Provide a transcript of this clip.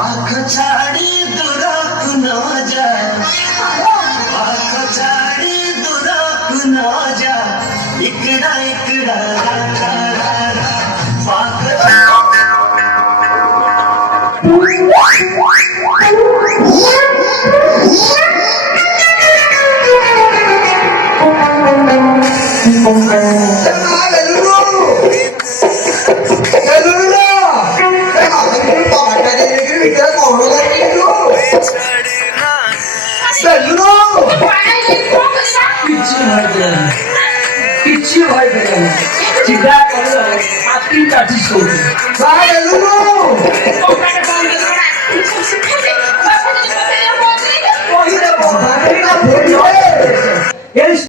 आँख छाड़ी दुराक न जा, आँख छाड़ी दुराक न जा, इकड़ा इकड़ा रा रा रा पाक किच्ची भय गयो चिदा करो आती काटी सो